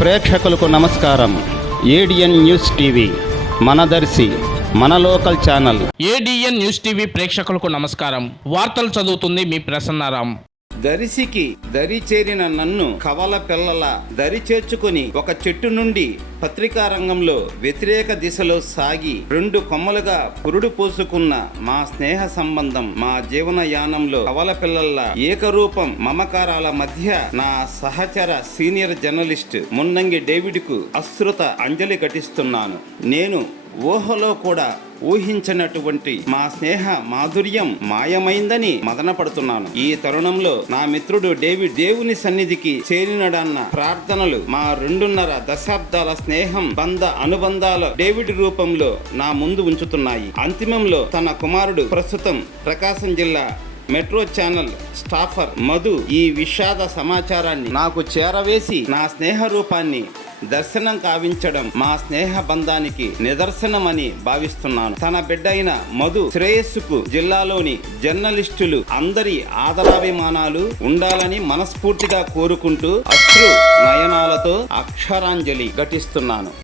ప్రేక్షకులకు నమస్కారం. ADN news TV మనదర్శి మన local channel. ADN news TV ప్రేక్షకులకు నమస్కారం. వార్తలు చదువుతుంది మీ ప్రసన్నారాం. దరిసికి దరి చేరిన నన్ను కవల పిల్లల దరి చేర్చుకుని ఒక చెట్టు నుండి పత్రికా రంగంలో వ్యతిరేక దిశలో సాగి రెండు కొమ్మలుగా పురుడు పోసుకున్న మా స్నేహ సంబంధం మా జీవన యానంలో కవల పిల్లల ఏకరూపం మమకారాల మధ్య నా సహచర సీనియర్ జర్నలిస్ట్ మున్నంగి డేవిడ్కు అశ్రుత అంజలి ఘటిస్తున్నాను. నేను ఊహలో కూడా ఊహించినటువంటి మా స్నేహ మాధుర్యం మాయమైందని మదనపడుతున్నాను. ఈ తరుణంలో నా మిత్రుడు డేవిడ్ దేవుని సన్నిధికి చేరినడన్న ప్రార్థనలు మా 2.5 దశాబ్దాల స్నేహం బంధ అనుబంధాల డేవిడ్ రూపంలో నా ముందు ఉంచుతున్నాయి. అంతిమంలో తన కుమారుడు ప్రస్తుతం ప్రకాశం జిల్లా మెట్రో ఛానల్ స్టాఫర్ మధు ఈ విషాద సమాచారాన్ని నాకు చేరవేసి నా స్నేహ రూపాన్ని దర్శనం కావించడం మా స్నేహ బంధానికి నిదర్శనమని భావిస్తున్నాను. తన బిడ్డైన మధు శ్రేయస్సుకు జిల్లాలోని జర్నలిస్టులు అందరి ఆదరాభిమానాలు ఉండాలని మనస్ఫూర్తిగా కోరుకుంటూ అశ్రు నయనాలతో అక్షరాంజలి ఘటిస్తున్నాను.